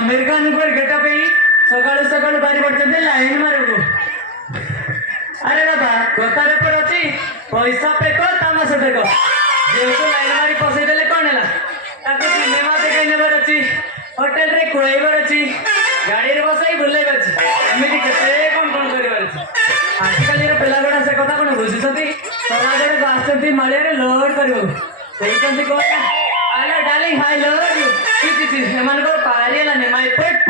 आमिर खान पर गेटअप ही सकाळू सकाळू बारी पड़ते लाइन मारबो। अरे बाबा कतारे पर अछि पैसा पेको तमाशा देखो जेको लाइन मारी पसई देले कोन हला ताको सिनेमा देखै नेबर अछि होटल रे कोइबर अछि गाड़ी रे बसई बुलेबर अछि एमिति केते कोन कोन करिवर अछि आजकल रे पिला गडा से कथा कोन बुझुछथि सरागरे बासती माळे रे लोड करबो सेइतंती कोन आला डार्लिंग हाय लव यू ची हेमन को पारियला ने माय पेट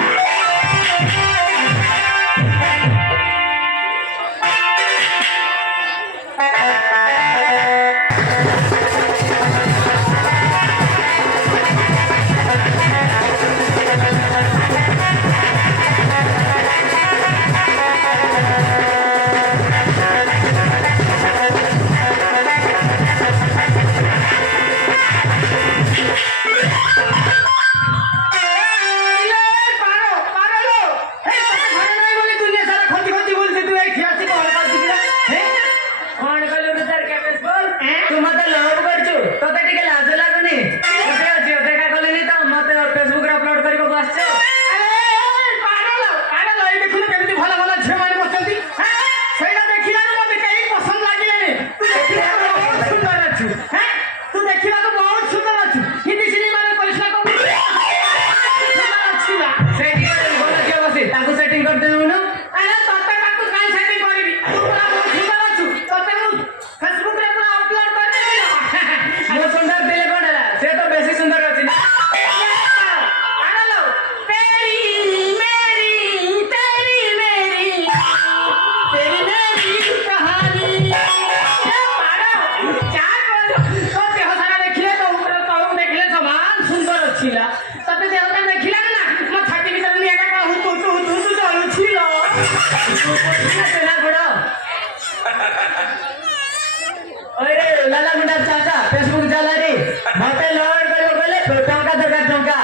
लाला मुंडा चाचा फेसबुक चला रे मते लोड करियो गले टंका दरकार टंका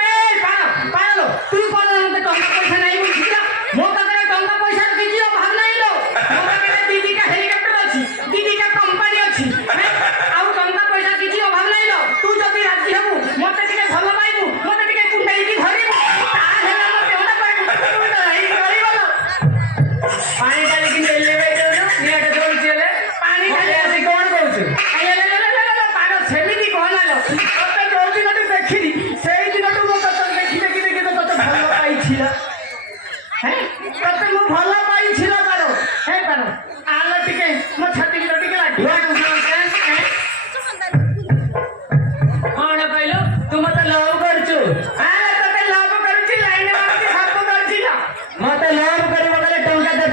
ए पालो तू कोन मते टंका पैसा नाही बुझिला मो पाखरे टंका पैसा किजियो भाग नाही लो मो पाखरे दीदी का हेलीकॉप्टर अछि दीदी का कंपनी अछि आउ टंका पैसा किजियो भाग नाही लो तू जदी राजी हबु मते टिके भलो पाइबु मते टिके कुंडई की धरिबु ता हेला मते होना पाइबु नहीं गरीबलो पानी डाली कि लेवे देनो नियाटा जोल चले पानी खाली आसी कोन कहउछु ले पारो सेमिति कहलालो तते जोलदी मते देखिनी सेई दिन तो मो तते देखि तो तते भलो पाई छिला हैं तते मो भलो पाई छिला पारो हे पारो आलो टिके मो छाती की टिके लाठी कोन कहलो तू मते लव करछु आले तते लव करछि लाइन मारछि सब करछि ना मते लव करबो गले टंका दे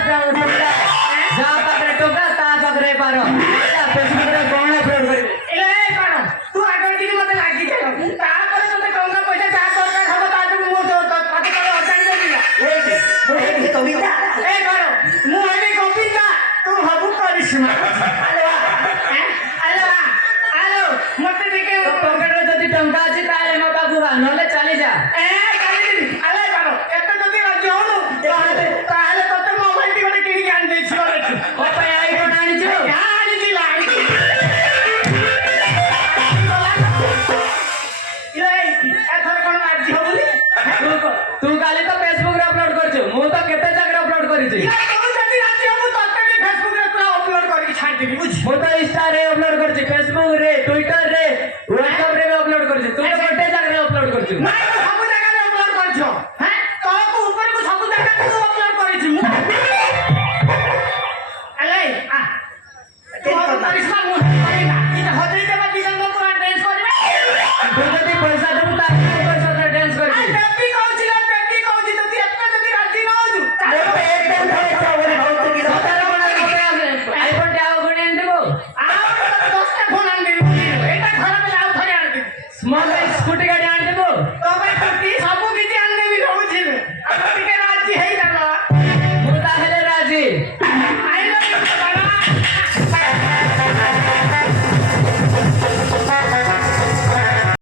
जा पाखरे टंका ता पाखरे पारो फेसबुक रे कोन अपलोड करिवे ए पारो तू आगे टिके मते लागी गेलो ता पर तते टंका पैसा जा करका खबो ता तू मो तो पाते कर अटाई देला ए कविता ए पारो मु आगे कविता तू हबु करिश्मा आलो मते टिके पॉकेट रे जदी टंका अछि ताले म बाबू हा नले चली जा ए चली दी आले पारो एते जदी राजी होनु ताले तते मोबाइल टी गोटे किनी आन देछि ओ पाय आईफोन आनी छु आनी दिला इले एथर कोन राजी होबुनी तू काले तो फेसबुक रे अपलोड करछु मु तो केते जगह अपलोड करि छी तू जदी राजी होबु तते फेसबुक रे अपलोड करि छाड़ देबी बुझ मु तो इंस्टा रे अपलोड करछि फेसबुक रे ट्विटर